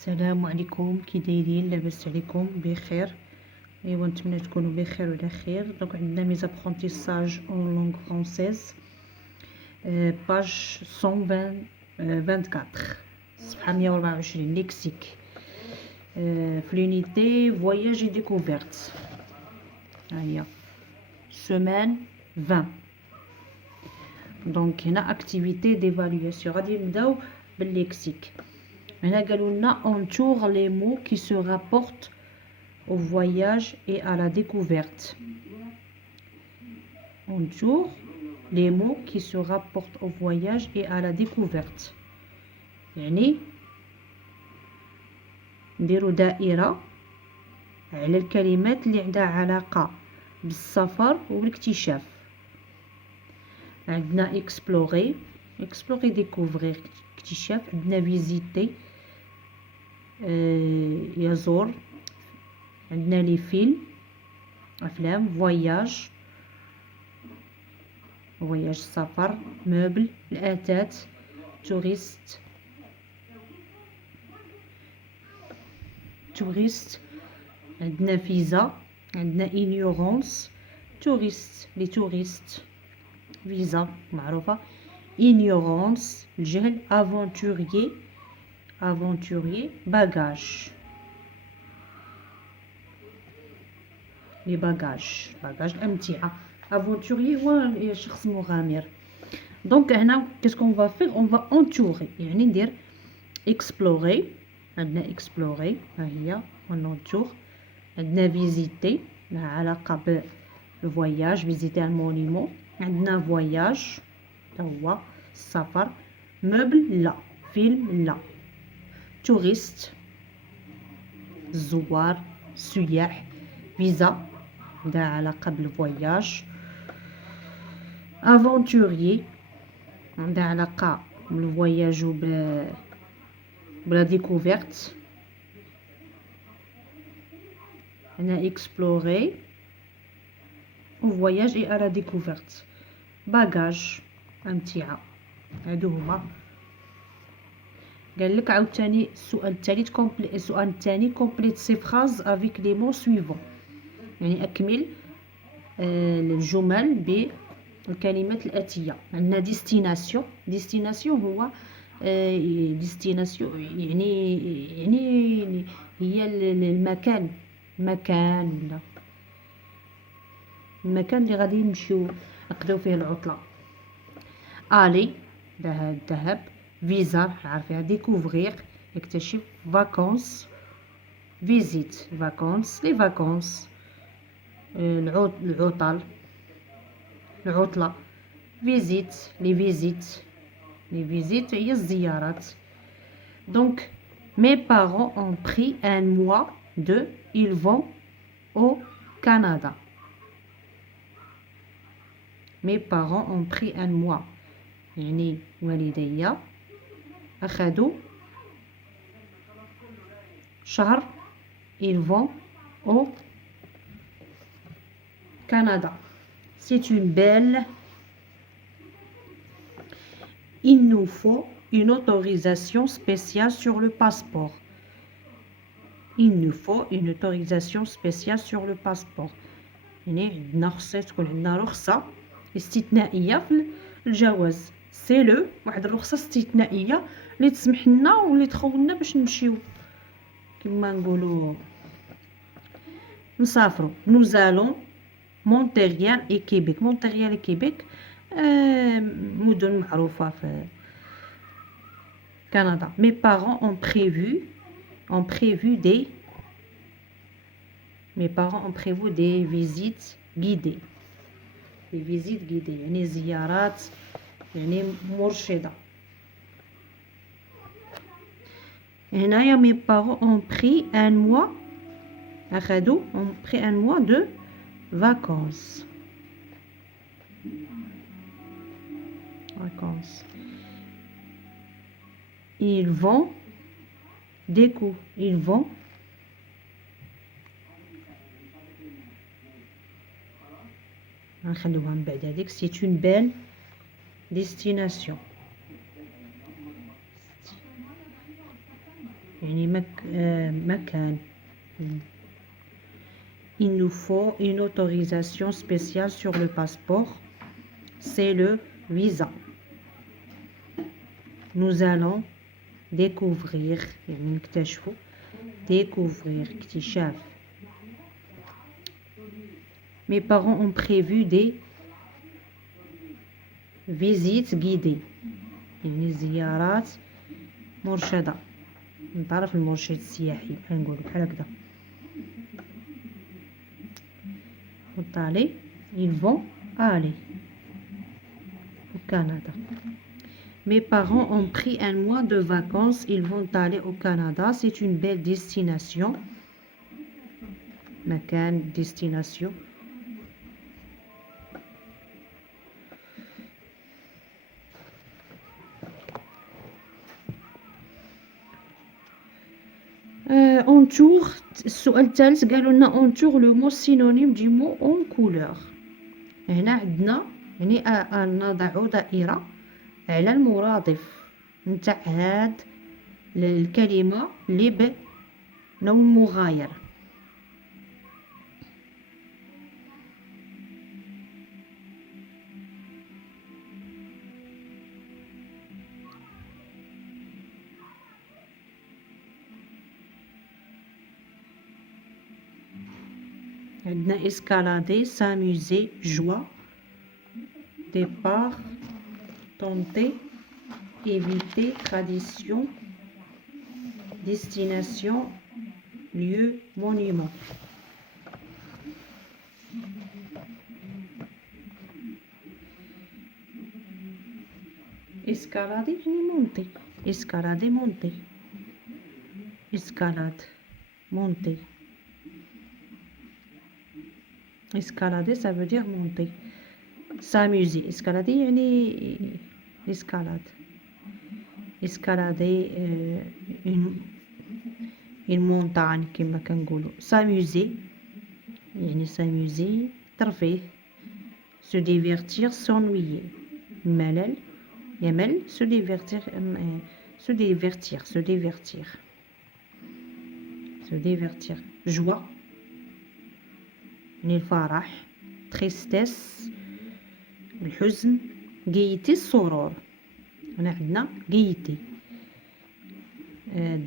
السلام عليكم، كي دايرين؟ لاباس عليكم بخير؟ ايوا نتمنى تكونوا بخير وعلى خير. دونك عندنا ميز ابرونتيساج اون لونغ فرونسيز، باج 124 صفحه 124 ليكسيك، في لونيتي فواياج اي ديكوفيرت. ها هي سيمين 20. دونك هنا اكتيفيتي ديفالواسيون. غادي نبداو بالليكسيك. هنا قالوا لنا entoure les mots qui se rapportent au voyage et à la découverte. Entoure les mots qui se rapportent au voyage et à la découverte. يعني نديرو دائرة على الكلمات اللي عندها علاقة بالسفر والاكتشاف. عندنا explorer découvrir اكتشاف. عندنا visiter يزور. عندنا لي فيلم افلام. فواياج السفر. موبل الاثاث. توريست عندنا فيزا. عندنا ignorance توريست لي توريست. فيزا معروفه. ignorance الجهل. aventurier bagage لي باجاج الامتعه. افونتوري هو شخص مغامر. دونك هنا كيسكون فا فيغ اون فا انتوري يعني ندير اكسبلوري. عندنا اكسبلوري ها هي ونونتور. عندنا فيزيتي لها علاقه بالفواياج فيزيتي المونيمون. عندنا فواياج هو السفر. موبل لا. فيلم لا. توريست الزوار السياح. فيزا عندها علاقة بالفواياج. افونتوريي عندها علاقة بالفواياج و بلا ديكوفيرت. هنا اكسبلوري وفواياج اي على ديكوفيرت. باجاج امتعة. هادو هما. قال لك عاوتاني السؤال الثاني كومبليت سي فراز افيك لي مو سويفون يعني اكمل الجمل بالكلمات الاتيه. عندنا ديستيناسيون هو ديستيناسيون يعني هي المكان ولا المكان اللي غادي نمشيو نقضيو فيه العطله. الي الذهاب. فيزا عارفيها. ديكوفرير يكتشف. فاكونس فيزيت فاكونس لي فاكونس. العطلة. فيزيت لي فيزيت هي الزيارات. دونك mes parents ont pris un mois ils vont au Canada. mes parents ont pris un mois يعني والدي أخذوا شهر. ils vont au Canada. C'est une belle. Il nous faut une autorisation spéciale sur le passeport. Il nous faut une autorisation spéciale sur le passeport. يعني عندنا خصها تكون عندنا رخصة استثنائية في الجواز. سي لو واحد الرخصة استثنائية اللي تسمح لنا واللي تخولنا باش نمشيو كما نقولوا نسافروا. nous allons مونتريال اي كيبيك. مونتريال اي كيبيك مدن معروفة في كندا. mes parents ont prévu des visites guidées. يعني زيارات يعني مرشدة. هنايا mes parents ont pris un mois أخذوا ont pris un mois de vacances. Ils vont نخلوها من بعد هذيك. c'est une belle destination يعني مكان. Il nous faut une autorisation spéciale sur le passeport. C'est le visa. Nous allons découvrir يعني نكتشفوا découvrir اكتشاف. Mes parents ont prévu des visites guidées يعني زيارات مرشدة من طرف المرشد السياحي بحال نقولوا بحال هكذا. aller ils vont aller au Canada. Mes parents ont pris un mois de vacances, ils vont aller au Canada. C'est une belle destination. مكان destination. entoure السؤال الثالث قالوا لنا entoure le mot synonyme du mot en couleur. هنا عندنا يعني نضع دائرة على المرادف نتاع هاد الكلمة اللي بلون مغاير. عندنا escalader, s'amuser, joie, départ, tenter, éviter, tradition, destination, lieu, monument. Escalader يعني monter. Escalader, monter. Escalade, monter. Escalader, ça veut dire monter. S'amuser. Escalader يعني escalade. Escalader une montagne كما كنقولوا. S'amuser يعني s'amuser ترفيه. Se divertir, s'ennuyer. ملل يمل. Se divertir se divertir se divertir se divertir. Joie يعني الفرح. tristesse الحزن. gaieté السرور. هنا عندنا gaieté.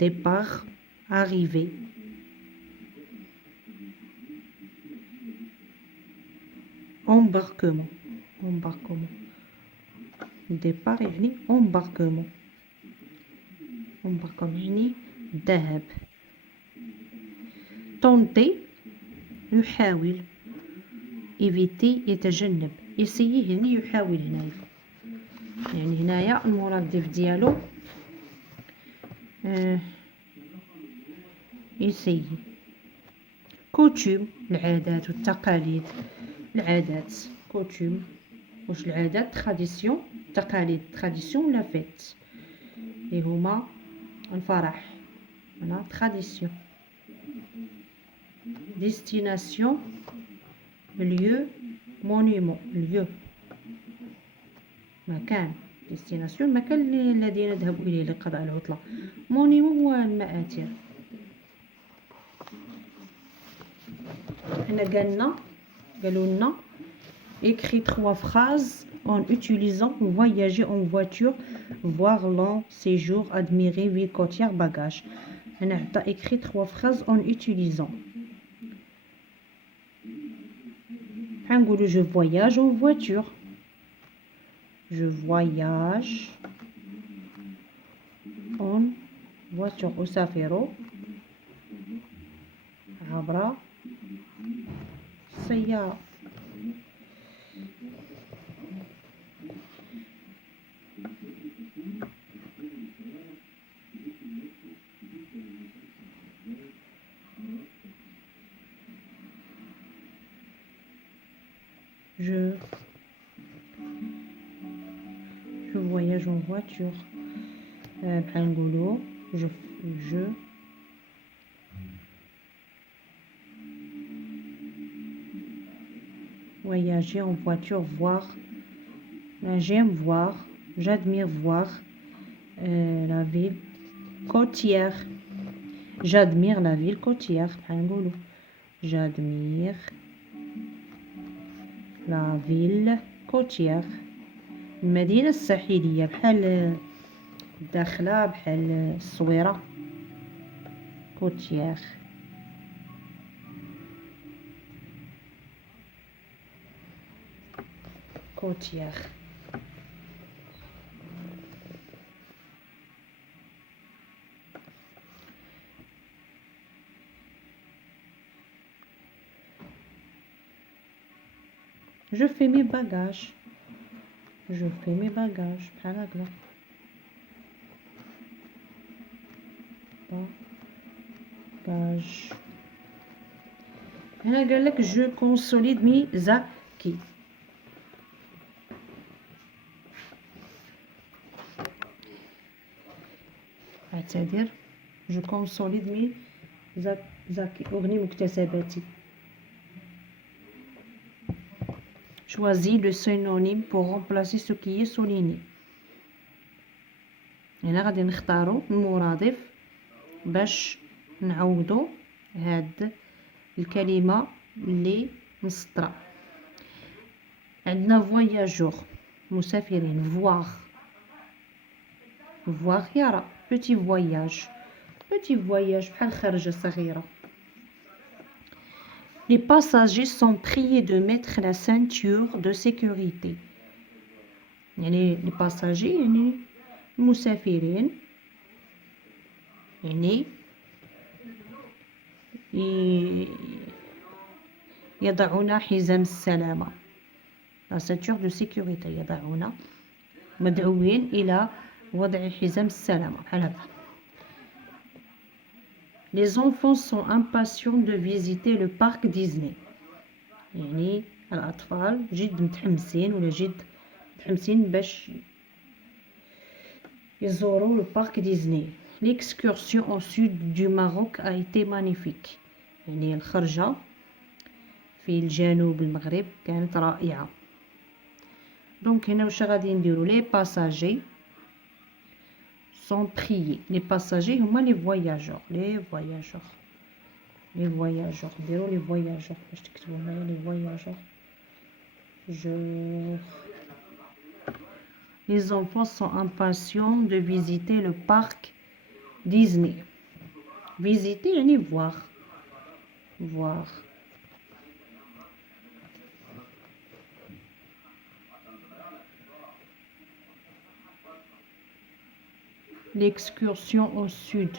départ arriver. embarquement embarquement. départ يعني embarquement. embarquement يعني الذهاب. tenter يحاول. éviter يتجنب. essayer يعني يحاول. هنايا يعني هنايا المرادف ديالو essayer. coutume العادات والتقاليد. العادات coutume واش العادات tradition. تقاليد tradition ولا fête اللي هما الفرح هنا tradition. destination lieu monument. lieu مكان. destination المكان الذي نذهب إليه لقضاء العطلة. monument هو المآثر. هنا قالوا لنا écrit 3 phrases en utilisant voyager en voiture, voir long séjour, admirer vie côtière, bagage. هنا عطا écrit 3 phrases en utilisant. نقولوا je voyage en voiture. Je voyage en voiture. أسافر عبر سيارة. Je voyage en voiture. بحال نقولوا je voyager en voiture. voir j'aime voir. j'admire voir la ville côtière. j'admire la ville côtière بحال نقولوا j'admire la ville côtière المدينة الساحلية بحال الداخلة بحال الصويرة côtière côtière je fais mes bagages je fais mes bagages بحال هكذا bagages هنا قال لك je consolide mes acquis اعتذر je consolide mes acquis أغني مكتسباتي choisis le synonyme pour remplacer ce qui est souligné هنا غادي نختاروا المرادف باش نعوضوا هاد الكلمة اللي مسطرة عندنا voyageur مسافرين voir voir يرى petit voyage بحال خرجة صغيرة les passagers sont priés de mettre la ceinture de sécurité يعني les passagers يعني المسافرين يعني يضعون حزام السلامة la ceinture de sécurité يضعون مدعوين إلى وضع حزام السلامة بحال هكا les enfants sont impatients de visiter le parc Disney يعني الأطفال جد متحمسين ولا جد متحمسين باش يزوروا البارك ديزني l'excursion au sud du Maroc a été magnifique يعني الخرجة في الجنوب المغرب كانت رائعة دونك هنا واش غادي نديرو لي باساجي sont priés les passagers هما لي فواياجور نديرو لي فواياجور باش تكتبوا معايا لي فواياجور les enfants sont impatients de visiter le parc Disney visiter يعني voir l'excursion au sud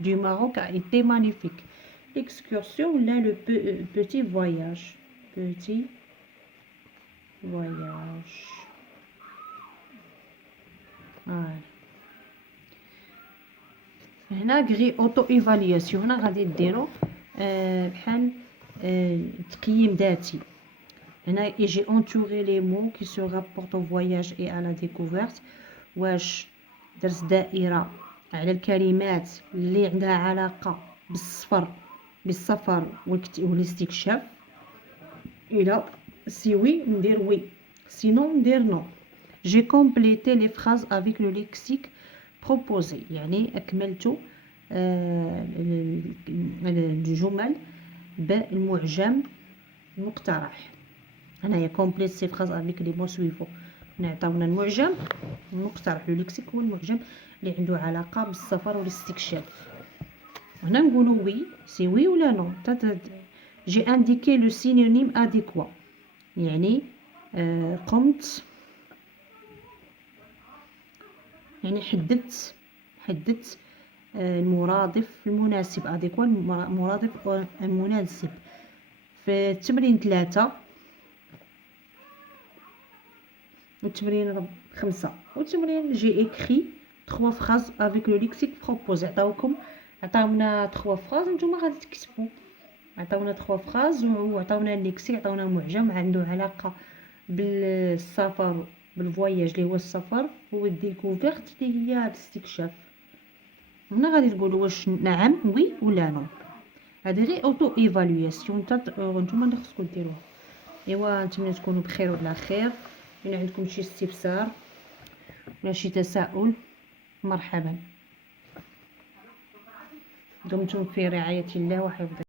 du Maroc a été magnifique l'excursion là le petit voyage هنا غري اوتو ايفالياسيون هنا غادي ديروا بحال تقييم ذاتي هنا يجي entouré les mots qui se rapportent au voyage et à la découverte واش درت دائره على الكلمات اللي عندها علاقه بالسفر والاستكشاف الى سي وي ندير وي سينون ندير نو j'ai complété les phrases avec le lexique proposé يعني أكملت الجمل بالمعجم المقترح هنايا complete ces phrases avec les mots suivants نعطيونا المعجم المقترح لو ليكسيك هو المعجم اللي عنده علاقة بالسفر والاستكشاف هنا نقولوا وي سي وي ولا نو j'ai indiqué le synonyme adéquat يعني قمت يعني حددت المرادف المناسب اديكوا المرادف المناسب في التمرين 3 والتمرين 5 والتمرين جي اكري 3 phrases avec le lexique proposé عطاونا 3 phrases نتوما غادي تكتبوا عطاونا 3 phrases وعطاونا الليكسيك عطاونا معجم عنده علاقه بالسفر بالفواياج اللي هو السفر هو الديكوفيرت اللي هي الاستكشاف هنا غادي تقولوا واش نعم وي ولا نو هذه غير اوتو ايفالواسيون نتوما اللي خصكم ديروها ايوا نتمنى تكونوا بخير وعلى خير الا عندكم شي استفسار ولا شي تساؤل مرحبا دمتم في رعاية الله وحفظه.